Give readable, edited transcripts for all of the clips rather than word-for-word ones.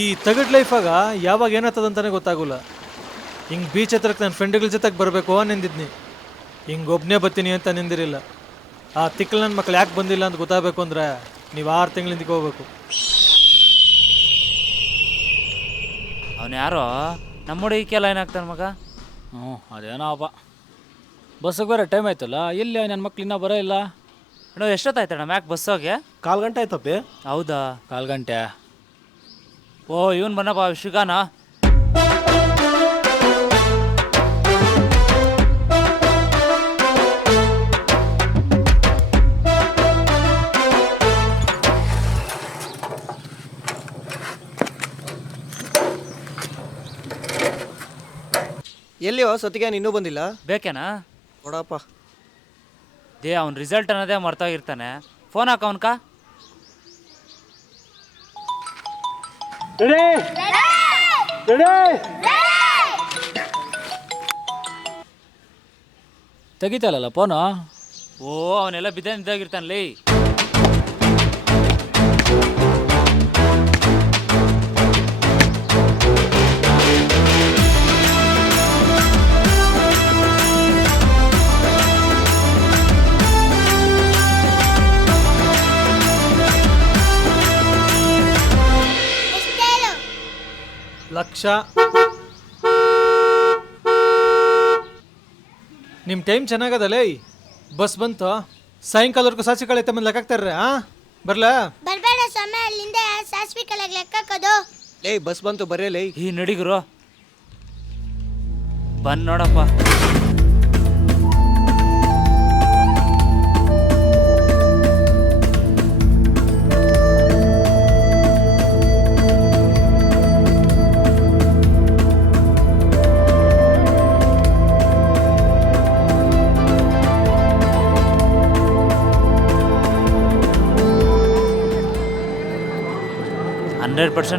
ಈ ತಗಡ್ ಲೈಫಾಗ ಯಾವಾಗ ಏನಾಗ್ತದಂತಾನೆ ಗೊತ್ತಾಗೋಲ್ಲ. ಹಿಂಗೆ ಬೀಚ್ ಹತ್ರಕ್ಕೆ ನನ್ನ ಫ್ರೆಂಡ್ಗಳ ಜೊತೆಗೆ ಬರಬೇಕು ನಿಂದಿದ್ನಿ. ಹಿಂಗೆ ಒಬ್ಬನೇ ಬರ್ತೀನಿ ಅಂತ ನಿಂದಿರಿಲ್ಲ. ಆ ತಿಕ್ಕಲ್ ನನ್ನ ಮಕ್ಳು ಯಾಕೆ ಬಂದಿಲ್ಲ ಅಂತ ಗೊತ್ತಾಗಬೇಕು ಅಂದ್ರೆ ನೀವು 6 ತಿಂಗಳಿಂದಕ್ಕೆ ಹೋಗ್ಬೇಕು. ಅವನು ಯಾರೋ ನಮ್ಮ ಹುಡುಗಿಕೆಲ್ಲ ಏನಾಗ್ತಾನೆ ಮಗ. ಅದೇನೋ ಅಪ್ಪ, ಬಸ್ಸಿಗೆ ಬೇರೆ ಟೈಮ್ ಆಯ್ತಲ್ಲ, ಎಲ್ಲಿ ನನ್ನ ಮಕ್ಳು ಇನ್ನೂ ಬರೋ ಇಲ್ಲ. ಅಣ್ಣ ಎಷ್ಟೊತ್ತಾಯ್ತಣ್ಣ ಮ್ಯಾಕ್ ಬಸ್ ಹೋಗಿ? 1/4 ಗಂಟೆ ಆಯ್ತಪ್ಪಿ. ಹೌದಾ? 1/4 ಗಂಟೆ. ಓ ಇವನು ಬನ್ನಪ್ಪ ಶಿಗಾನ. ಎಲ್ಲಿ ಸತಿಗೆ ಇನ್ನೂ ಬಂದಿಲ್ಲ? ಬೇಕೇನಾ? ಕೊಡಪ್ಪ. ಅವ್ನ ರಿಸಲ್ಟ್ ಅನ್ನೋದೇ ಮರ್ತೋಗಿರ್ತಾನೆ. ಫೋನ್ ಹಾಕ ಅವನ್ಕ. ತೆಗಿತಲ್ಲ ಫೋನು. ಓ ಅವನೆಲ್ಲ ಬಿದ್ದಾಗಿರ್ತಾನಲ್ಲೇ. ಲಕ್ಷ. ನಿಮ್ಮ ಟೈಮ್ ಚೆನ್ನಾಗದಲ್ಲೇ. ಬಸ್ ಬಂತು, ಸಾಯಂಕಾಲವರೆಗೂ ಸಾಸಿ ಕಳೆ ತಮ್ಮ ಲೆಕ್ಕಾಕ್ತಾರ್ರೆ. ಬರ್ಲಾ? ಬರ್ಬೇಡ ಸಮಯ ಅಲ್ಲಿಂದ ಸಾಸ್ವಿ ಕಲೆಗೆ ಲೆಕ್ಕಕ್ಕದು. ಬಸ್ ಬಂತು ಬರೇಲೇ. ಈ ನಡಿಗರು ಬಂದ್ ನೋಡಪ್ಪ.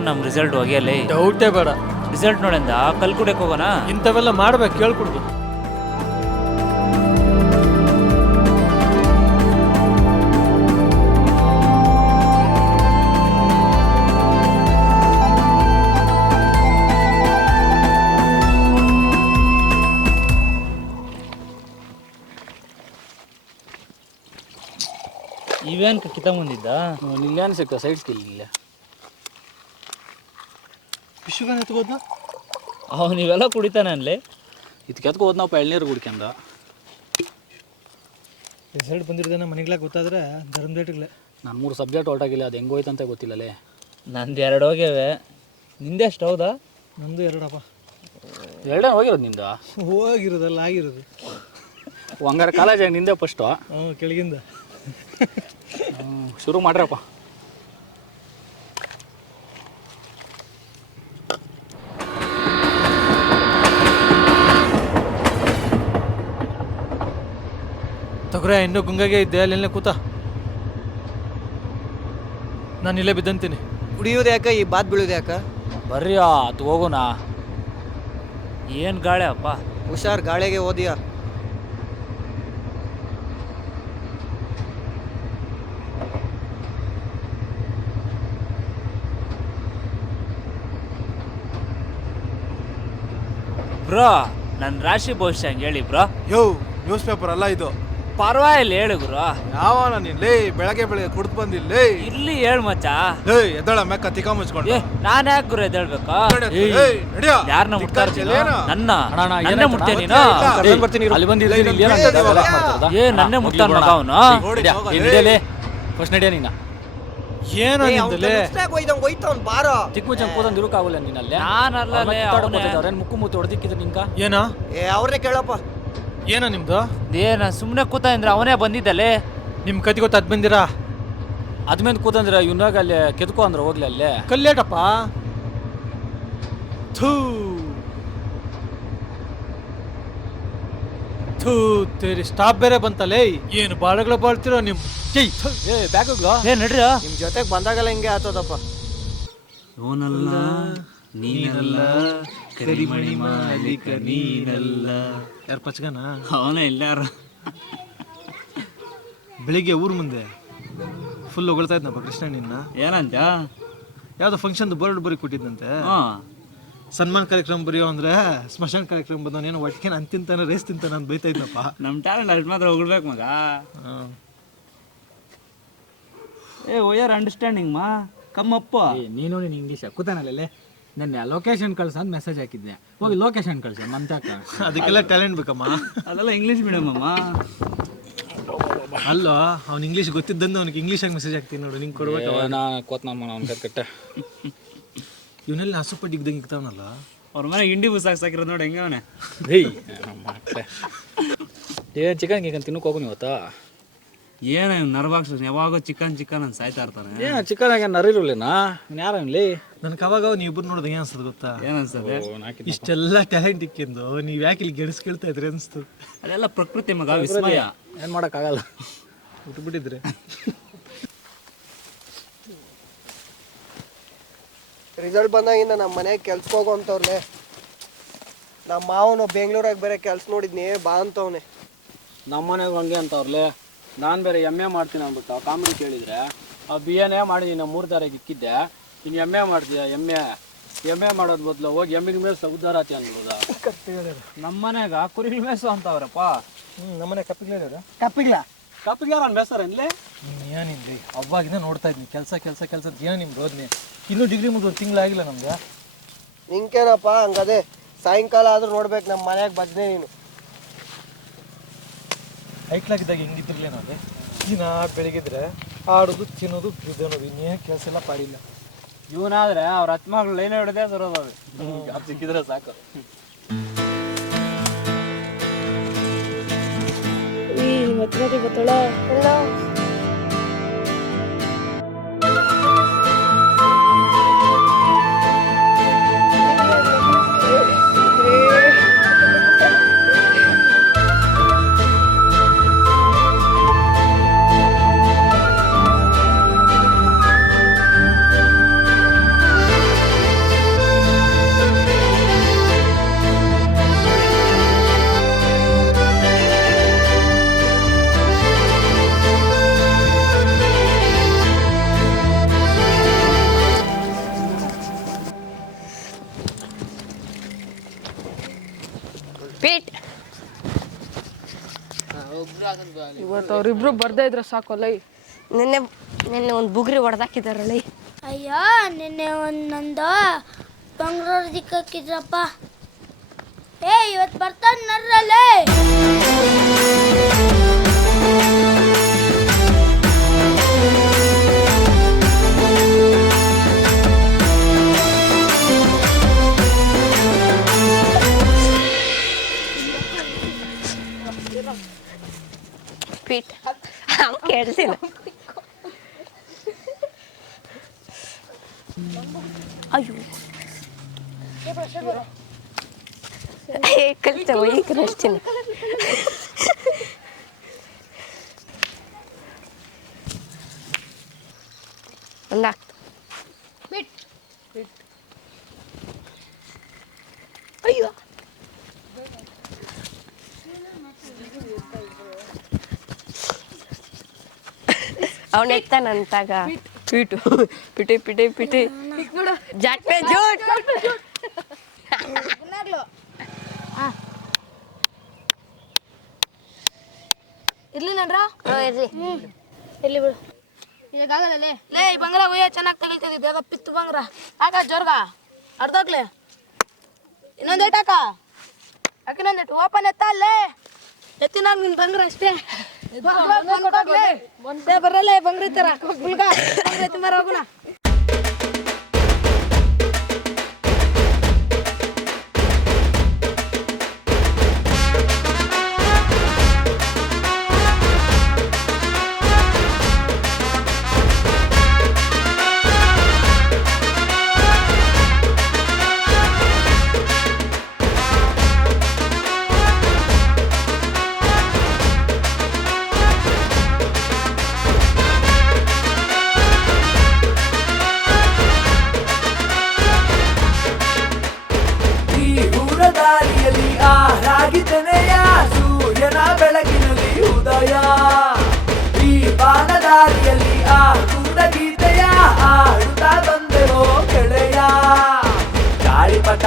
ನಮ್ಮ ರಿಸಲ್ಟ್ ಹೋಗಿಯಲ್ಲೇ. ಡೌಟೇ ಬೇಡ. ರಿಸಲ್ಟ್ ನೋಡಿಂದ ಕಲ್ ಕುಡಿಯಕ್ಕೆ ಹೋಗೋಣ. ಇಂಥವೆಲ್ಲ ಮಾಡ್ಬೇಕು, ಕೇಳ್ಕೊಡ್ದು. ಇವೇನ್ ಕಿತ್ತ ಮುಂದಿದ್ದ? ನಿಲ್ಲೇನು ಸಿಗ್ತದೆ ಸೈಡ್ ಸ್ಕಿಲ್ ಇಲ್ಲ. ವಿಶ್ವಗಾನ ಎತ್ಕೋದ್ನ ಅವನು ಇವೆಲ್ಲ ಕುಡಿತಾನೆ ಅನ್ಲಿ. ಇದಕ್ಕೆ ಎತ್ಕೊ ಹೋದ್ನಪ್ಪ ಎಳ್ನೀರು ಕುಡ್ಕೊಂಡ. ರಿಸಲ್ಟ್ ಬಂದಿರೋದನ್ನ ಮನೆಗ್ಲಾಗ ಗೊತ್ತಾದ್ರೆ ಧರ್ಮದೇಟಿಗ್ಲೆ. ನಾನು 3 ಸಬ್ಜೆಕ್ಟ್ ಹೊರಟಾಗಿಲ್ಲ, ಅದು ಹೆಂಗೆ ಹೋಯ್ತಂತ ಗೊತ್ತಿಲ್ಲಲೇ. ನಂದು 2 ಹೋಗ್ಯವೆ. ನಿಂದೆ ಎಷ್ಟು? ಹೌದಾ? ನಂದು 2 2 ಹೋಗಿರೋದು ನಿಂದ? ಹೋಗಿರೋದಲ್ಲ, ಆಗಿರೋದು. ಹಂಗಾರೆ ಕಾಲೇಜಾಗ ನಿಂದೆ ಫಸ್ಟು? ಕೆಳಗಿಂದ. ಶುರು ಮಾಡ್ರಪ್ಪ. ತಗೊರೆ, ಇನ್ನೂ ಗುಂಗಾಗೆ ಇದ್ದೆ, ಅಲ್ಲೆಲ್ಲ ಕೂತ. ನಾನು ಇಲ್ಲೇ ಬಿದ್ದಂತೀನಿ. ಕುಡಿಯೋದು ಯಾಕ, ಈ ಬಾತ್ ಬೀಳೋದು ಯಾಕ? ಬರ್ರಿ ಅದು ಹೋಗೋಣ. ಏನು ಗಾಳಿ ಅಪ್ಪ. ಹುಷಾರ್, ಗಾಳಿಗೆ ಓದಿಯಾ. ಬ್ರೋ ನನ್ನ ರಾಶಿ ಭವಿಷ್ಯ ಹಂಗೆ ಹೇಳಿ ಬ್ರೋ. ನ್ಯೂಸ್ ಪೇಪರ್ ಅಲ್ಲ ಇದು. ಪರವಾಗಿಲ್ಲ ಹೇಳು ಗುರು. ಯಾವನ ನೀನ್ ಬೆಳಗ್ಗೆ ಕುಡ್ದು ಬಂದಿಲ್ಲ. ಇರ್ಲಿ ಹೇಳು ಮಚ್ಚ. ಎದ್ದಳ ಮೆಕ್ಕ ತಿಕ್ಕ ಮುಚ್ಕೊಂಡು. ನಾನು ಯಾಕೆ ಗುರು ಎದ್ದೇಳ್ಬೇಕಾ? ಯಾರನ್ನ ಮುಟ್ತಾ ಇರ್ತೀನಿ? ನನ್ನೇ ಮುಟ್ತೇ ನೀನು? ಅಲ್ಲಿ ಬಂದಿಲ್ಲ. ನನ್ನೇ ಮುಟ್ತಾನ ಮಗ ಅವನು. ಫಸ್ಟ್ ನಡಿಯ ನೀನ. ಏನೋ ನಿಂದಲೇ ಹೋಯ್ತವ್ನು ಬಾರೋ. ಚಿಕ್ಕ ಮುಚ್ಚ ಕೂತಂದು ಇರೋಕ್ಕಾಗಲ್ಲ ನೀನಲ್ಲಿ. ನಾನಲ್ಲ ಮುಕ್ಕು ಮುತ್ತು ಹೊಡೆದಿಕ್ಕಿದ್ರು ನಿಂಕ. ಏನೋ ಅವ್ರನ್ನೇ ಕೇಳಪ್ಪ. ಏನೋ ನಿಮ್ದು? ಏನ ಸುಮ್ಮನೆ ಕೂತ ಅಂದ್ರೆ ಅವನೇ ಬಂದಿದ್ದಲ್ಲೇ. ನಿಮ್ಮ ಕತಿ ಗೊತ್ತ ಅದ್ ಬಂದಿರಾ? ಅದ್ಮೇಲೆ ಕೂತಂದ್ರೆ ಇವ್ನಾಗ ಅಲ್ಲಿ ಕೆದ್ಕೋ ಅಂದ್ರೆ ಹೋಗ್ಲಿ ಅಲ್ಲೇ. ಕಲ್ಲೇಟಪ್ಪ. ಥೂ ಥೂ ತೇರಿ ಸ್ಟಾಪ್ ಬೇರೆ ಬಂತಲ್ಲೇ. ಏನು ಬಾಳಗಳ ಬಾಳ್ತಿರೋ ನಿಮ್. ಬ್ಯಾಗ್ಗಳು ನಡ್ರಿ. ನಿಮ್ ಜೊತೆಗೆ ಬಂದಾಗಲ್ಲ ಹಿಂಗೆ ಆತದಪ್ಪ. ಓನಲ್ಲ ನೀನಲ್ಲ ಕರಿಮಣಿ ಮಾಲೀಕ ನೀನಲ್ಲ. ಯಾರು ಪಚ್ಕನ? ಅವನ ಎಲ್ಲಾರ ಬೆಳಿಗ್ಗೆ ಊರ್ ಮುಂದೆ ಫುಲ್ ಹೊಗಳ್ತಾ ಇದ್ನಪ್ಪ ಕೃಷ್ಣ ನಿನ್ನ. ಏನಂತ? ಯಾವುದೋ ಫಂಕ್ಷನ್ದು ಬೋರ್ಡ್ ಬರೀ ಕೊಟ್ಟಿದ್ದಂತೆ. ಸನ್ಮಾನ ಕಾರ್ಯಕ್ರಮ ಬರೆಯೋ ಅಂದ್ರೆ ಸ್ಮಶಾನ ಕಾರ್ಯಕ್ರಮ ಬಂದವನೇನು ಒಟ್ಟಿಗೆ ನಾನು ತಿಂತಾನೆ ರೇಸ್ ತಿಂತಾನೆ ಅಂತ ಬೈತಾ ಇದ್ನಪ್ಪ. ನಮ್ಮ ಟ್ಯಾಲೆಂಟ್ ಅಷ್ಟು ಮಾತ್ರ ಹೊಗಳ್ಬೇಕು ಮಗ. ಏ ಓಯರ್ ಅಂಡರ್ಸ್ಟ್ಯಾಂಡಿಂಗ್ ಮಾ ಕಮ್ಮಪ್ಪ. ನೀನು ಇಂಗ್ಲೀಷ್ ಕೂತಾನಲ್ಲೇ ನನ್ನ ಲೊಕೇಶನ್ ಕಳ್ಸ ಅಂತ ಮೆಸೇಜ್ ಹಾಕಿದ್ದೆ, ಹೋಗಿ ಲೊಕೇಶನ್ ಕಳ್ಸ ಮಂತಾಕ. ಅದಕ್ಕೆಲ್ಲ ಟ್ಯಾಲೆಂಟ್ ಬೇಕಮ್ಮ. ಅದೆಲ್ಲ ಇಂಗ್ಲೀಷ್ ಮೀಡಿಯಮ್ ಅಮ್ಮ. ಅಲ್ಲೋ ಅವ್ನು ಇಂಗ್ಲೀಷ್ ಗೊತ್ತಿದ್ದಂದು ಅವ್ನಿಗೆ ಇಂಗ್ಲೀಷಾಗಿ ಮೆಸೇಜ್ ಹಾಕ್ತೀನಿ ನೋಡು, ನಿಂಗೆ ಕೊಡ್ಬೇಕು. ನಾನು ಕೋತ್ನಮ್ಮ ಅವ್ನ ಕಟ್ಟ ಇವನೆಲ್ಲ ಹಸುಪ ಡಿಗ್ದಂಗೆ ಇಕ್ತಾವನಲ್ಲ. ಅವ್ರ ಮನೆ ಇಂಡಿ ಬುಸ್ ಸಾಕಿರೋದು ನೋಡಿ ಹೆಂಗೆ ಅವನೇ. ಏನು ಚಿಕನ್ ಗಿಕನ್ ತಿನ್ನಕ್ಕೆ ಹೋಗು ಇವತ್ತು. ಏನ ನರ್ವಾಗ್ಸ ಯಾವಾಗೋ ಚಿಕನ್ ಚಿಕನ್ ಅಂತ ಸಾಯ್ತಾ ಇರ್ತಾನೆ. ಏನು ಚಿಕನ್ ಆಗ ನರಿರಲ್ಲೇನಾ ಯಾರ ಇಲ್ಲಿ ನನಗೆ ಅವಾಗ ನೀವು ಇಬ್ಬರು ನೋಡಿದಾಗ ಏನು ಅನ್ಸೋದು ಗೊತ್ತಾ? ಏನನ್ಸ್ತದೆ? ಇಷ್ಟೆಲ್ಲ ಟ್ಯಾಲೆಂಟ್ ಇಕ್ಕಿಂದು ನೀವು ಯಾಕೆ ಇಲ್ಲಿ ಗೆಣಸ್ ಕೇಳ್ತಾ ಇದ್ರಿ ಅನಿಸ್ತು. ಅದೆಲ್ಲ ಪ್ರಕೃತಿ ಮಗ, ವಿಸ್ಮಯ. ಏನು ಮಾಡೋಕ್ಕಾಗಲ್ಲ, ಬಿಟ್ಬಿಟ್ಟಿದ್ರೆ. ರಿಸಲ್ಟ್ ಬಂದಾಗಿಂದ ನಮ್ಮ ಮನೆಗೆ ಕೆಲ್ಸಕ್ಕೆ ಹೋಗೋ ಅಂತವ್ರೆ. ನಮ್ಮ ಮಾವನು ಬೆಂಗಳೂರಾಗ ಬೇರೆ ಕೆಲ್ಸ ನೋಡಿದ್ನಿ ಬಾ ಅಂತವ್ನೆ. ನಮ್ಮ ಮನೆಗೆ ಹಂಗೆ ಅಂತವ್ರಲ್ಲೇ. ನಾನು ಬೇರೆ ಎಮ್ ಎ ಮಾಡ್ತೀನಿ ಅಂದ್ಬಿಟ್ಟು ಕಾಮಿಡಿ ಕೇಳಿದರೆ ಆ ಬಿ ಎನೇ ಮಾಡಿದ್ದೀನಿ, ನಮ್ಮ 3 ತಾರೀಕು ಇಕ್ಕಿದ್ದೆ. ಇನ್ನು ಎಮ್ ಎ ಮಾಡ್ತೀಯ, ಎಮ್ ಎ ಮಾಡೋದು ಬದಲು ಹೋಗಿ ಎಮ್ಮಿನ ಮೇಲೆ ಉದ್ದಾರತಿ ಅನ್ಬೋದ. ನಮ್ಮ ಮನೆಗೆ ಕುರಿಗಳ ಮೇಸು ಅಂತವ್ರಪ್ಪ. ನಮ್ಮನೆ ಕಪ್ಪಿಗ್ಲ ಕಪ್ಪಿಗೆ ಯಾರು ಬೇಸಾರೇನ್ಲೇ? ಏನಿಲ್ಲ ಅವಾಗಿಂದ ನೋಡ್ತಾ ಇದ್ನಿ ಕೆಲಸ ಏನು ನಿಮ್ದು ಓದ್ನಿ. ಇನ್ನೂ ಡಿಗ್ರಿ ಮುಗಿದು 1 ತಿಂಗಳಾಗಿಲ್ಲ ನಮ್ಗೆ. ನಿಂಕೇನಪ್ಪ ಹಂಗದೆ ಸಾಯಂಕಾಲ ಆದ್ರೂ ನೋಡ್ಬೇಕು ನಮ್ಮ ಮನೆಯಾಗ ಬದ್ನೆ ನೀನು. ಹೈಕ್ಲಾಗಿದ್ದಾಗ ಹೆಂಗಿದ್ದಿರ್ಲೇನೋ ಅದೇ ದಿನ ಬೆಳಗಿದ್ರೆ ಆಡೋದು ತಿನ್ನೋದು ಬಿದ್ದೋದು, ಇನ್ನೇನು ಕೆಲಸ ಎಲ್ಲ ಪಾಡಿಲ್ಲ. ಇವನಾದ್ರೆ ಅವ್ರ ಹತ್ತು ಮಗಳು ಲೈನ್ ಹೊಡೆದೇ ಸರೋದು, ಅದು ಸಿಕ್ಕಿದ್ರೆ ಸಾಕು. ಇವತ್ತು ಅವ್ರಿಬ್ರು ಬರ್ದೇ ಇದ್ರೆ ಸಾಕೋಲ್ಲ. ನಿನ್ನೆ ಒಂದು ಬುಗ್ರಿ ಹೊಡೆದಾಕಿದಾರಲ್ಲ. ಅಯ್ಯೋ ನಿನ್ನೆ ನಂದು ಬೆಂಗಳೂರು ದಿಕ್ಕಾಕಿದ್ರಪ್ಪ. ಇವತ್ತು ಬರ್ತಾನೆ ನರ್ರಲ್ಲೇ. ಪೀಟ್ ಕೇಳ್ತೀನಿ. ಅಯ್ಯೋ ಕಲ್ತವ ಈಗ ಕಳಿಸ್ತೀನಿ. ಒಂದಾಗ್ತ ಅಯ್ಯೋ ಅವನ ಎತ್ತಾನಂತಾಗ ಪೀಟು ಪಿಟಿ ಪಿಟಿ ಪಿಟಿ ಜಾಟ್ ಪೇ ಜೋಟ್ ಇರ್ಲಿ ನನ್ರ ಇರ್ಲಿ ಬಿಡು. ಈಗಾಗಲೇ ಲೇ ಈ ಬಂಗಾರ ಒಯ್ಯ ಚೆನ್ನಾಗಿ ತಗಿಲ್ತಿದ್ದೆ. ಅದ ಪಿತ್ತು ಬಂಗಾರ ಹಾಕ ಜೋರ್ಗ ಅರ್ಧೋಗ್ಲೆ ಇನ್ನೊಂದು ಏಟಾಕ ಅಕ್ಕಿನೊಂದಿಟ್ಟು ಓಪನ್ ಎತ್ತ ಅಲ್ಲೇ ಎತ್ತಿನಾಗ ನಿನ್ ಬಂಗಾರ ಅಷ್ಟೇ. ಬರಲ್ಲ ಬಂಗಾರ ತರ ಎತ್ತಿ ಮಾರ ಹೋಗುಣ.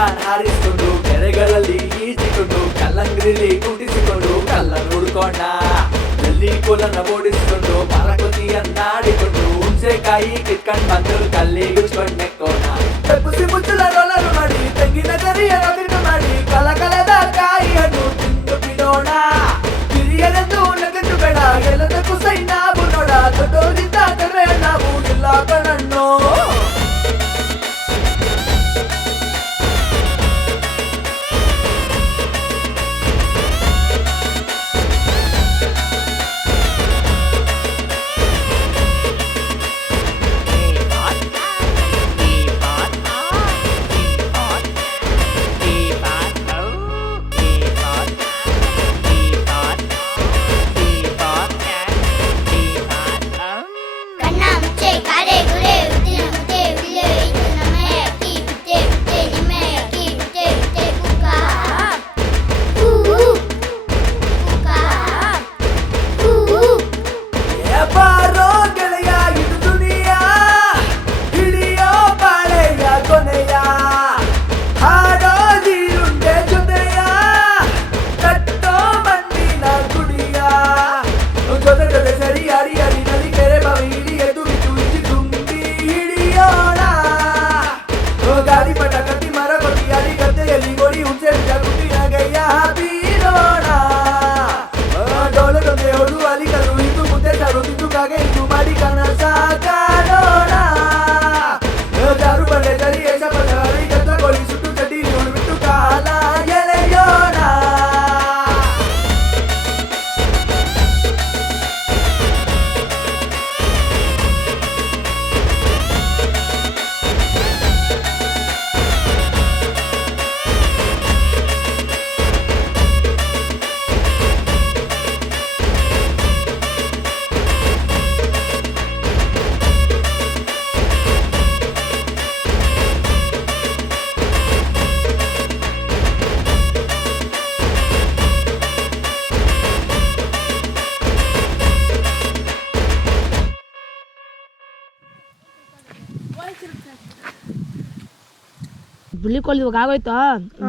ಪಟಾನ್ ಹಾರಿಸಿಕೊಂಡು ಕೆರೆಗಳಲ್ಲಿ ಈಜಿಕೊಂಡು ಕಲ್ಲಂಗ್ರಿಲಿ ಕುಟಿಸಿಕೊಂಡು ಕಲ್ಲನ್ನು ಹುಡ್ಕೊಂಡ ನಲ್ಲಿ ಕೋಲನ್ನ ಓಡಿಸಿಕೊಂಡು ಮರಕೊತಿಯನ್ನಾಡಿಕೊಂಡು ಹುಣಸೆಕಾಯಿ ಕಿತ್ಕೊಂಡ್ ಬಂದು ಕಲ್ಲಿಗೆ ಉಚ್ಕೊಂಡ್ ನೆಕ್ಕೋಣ ಪುಸಿ ಮುಚ್ಚಲ ರೋಲರ್ ಮಾಡಿ ತೆಂಗಿನ ಗರಿಯ ತಿಂದು ಮಾಡಿ ಕಲಕಲದ ಕಾಯಿ ಹಣ್ಣು ತಿಂದು ಬಿಡೋಣ ಹಿರಿಯರೆಂದು ನಗದು ಬೇಡ ಎಲ್ಲದಕ್ಕೂ ಸೈ ನಾವು ನೋಡ ದೊಡ್ಡೋರಿಂದ ಕಡಿಮೆ ನಾವು ಇಲ್ಲ ಕಣ್ಣು ಕಣ್ಣ ಮುಚ್ಚೆ ಕಾಡೆ ಗುರೆ ಉದ್ದಿನ ಮುದ್ದೆ ಉಳ್ಳೆ ಇದು ನಮ್ಮ ಅಕ್ಕಿ ಬಿಟ್ಟೆ ಬಿಟ್ಟೆ ನಿಮ್ಮ ಅಕ್ಕಿ ಬಿಟ್ಟೆ ಬಿಟ್ಟೆ ಕುಕ್ಕ ಕುಕ್ಕ ಬಾರೋ ಗೆಳೆಯ ಇದು ದುನಿಯಾ ಹಿಡಿಯೋ ಬಾಳೆಯ ಕೊನೆಯ ಹಾಡೋ ಜೀರುಂಡೆ ಜೊತೆಯ ಕಟ್ಟೋ ಮಣ್ಣಿನ ಗುಡಿಯ ಜೊತೆ ಜೊತೆ ಸರಿ ಹರಿ ಹರಿನಲ್ಲಿ ಕೆರೆ ಬಾವಿ ಹಿಡಿ ಎದ್ದು ಬಿದ್ದು ಇಜಿ ತುಂಬಿ ಹಿಡಿಯೋಣ ಗಾಡಿ ಪಟ ಕಟ್ಟಿ ಮರ ಕೊಟ್ಟಿ ಅಡಿ ಗದ್ದೆಯಲ್ಲಿ ಗೋಡಿ ಹುಣಸೆ ಬೀಜ ಕುಟ್ಟಿನ ಗೈಯ ಬೀರೋಣ ಡೋಲದೊಂದೆ ಹೊಡು ಅಲಿಕರು ಇದು ಮುದ್ದೆ ಸಾರು ತಿಂದು ಕಾಗೆ ಇದು ಮಾಡಿ ಕನಸ ಕಾಣೋಣ ಜಾರು ಬಂಡೆ ಜರಿ ಏಷ ಪದರಿ ಗದ್ದಗೋಳಿ ಸುಟ್ಟು ಚಡ್ಡಿ ನೋಡ್ಬಿಟ್ಟು ಕಾಲ ಎಳೆಯೋಣ ಬಿಳಿ ಕೋಲ್ ಇವಾಗ ಆಗೋಯ್ತಾ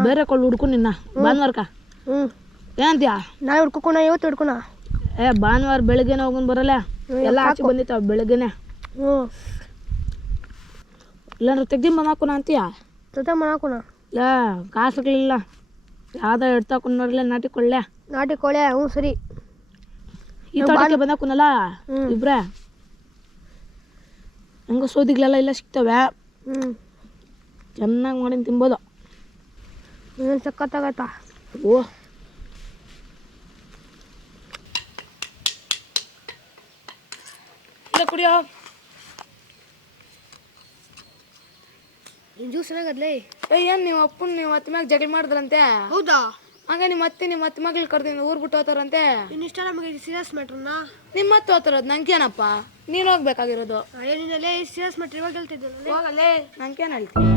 ಬೇರೆ ಕೋಲ್ ಹುಡ್ಕು ನಿನ್ನ ಭಾನುವಾರಕ್ಕ ಏನಂತೀಯ ನಾಳೆ ಹುಡ್ಕೋಣ ಇವತ್ತು ಹುಡ್ಕೋಣ ಭಾನುವಾರ ಬೆಳಗ್ಗೆನೆ ಹೋಗೋಣ ಬರಲ್ಲ ಎಲ್ಲ ಆಚೆ ಬಂದಿತ್ತಾವ ಬೆಳಗ್ಗೆನೆ ಇಲ್ಲಾಂದ್ರೆ ತೆಗ್ದು ಬಂದಾಕೋಣ ಅಂತೀಯ ಜೊತೆ ಮಾಡಾಕೋಣ ಇಲ್ಲ ಕಾಸುಗಳಿಲ್ಲ ಯಾವ್ದೋ ಎಡ್ತಾಕೊಂಡು ನೋಡಲ್ಲ ನಾಟಿ ಕೊಳ್ಳೆ ನಾಟಿ ಕೋಳೆ ಹ್ಞೂ ಸರಿ ಈ ತೋಟಕ್ಕೆ ಬಂದಾಕೋನಲ್ಲ ಇಬ್ರೆ ಹಂಗ ಸೋದಿಗಳೆಲ್ಲ ಇಲ್ಲ ಸಿಗ್ತವೆ ಚೆನ್ನಾಗಿ ಮಾಡಿ ತಿನ್ಬೋದು ಇನ್ನೊಂದು ಸಕ್ಕತ್ತಾಗತ್ತಾ ಓ ಇಲ್ಲ ಕುಡಿಯೋ ಜ್ಯೂಸ್ ಚೆನ್ನಾಗದ್ಲೇ ಏನು ನೀವು ಅಪ್ಪನ ನೀವು ಅತ್ತೆ ಮ್ಯಾಗ ಜಗಳ ಮಾಡಿದ್ರಂತೆ ಹೌದಾ ಹಂಗ ನಿಮ್ಮ ಅತ್ತೆ ಮಗಳು ಕರ್ದಿಂದ ಊರ್ ಬಿಟ್ಟು ಹೋತಾರಂತೆ ಇನ್ನಿಷ್ಟ ನಮಗೆ ಸೀರಿಯಸ್ ಮ್ಯಾಟ್ರನ್ನ ನಿಮ್ಮ ಅತ್ತೆ ಹೋತಾರದು ನಂಗೇನಪ್ಪ ನೀನು ಹೋಗ್ಬೇಕಾಗಿರೋದು ಏನಿಲ್ಲೇ ಸೀರಿಯಸ್ ಮ್ಯಾಟ್ರ್ ಇವಾಗ ಹೇಳ್ತಿದ್ದೆ ಹೋಗಲ್ಲೇ ನಂಗೇನು ಹೇಳ್ತೀನಿ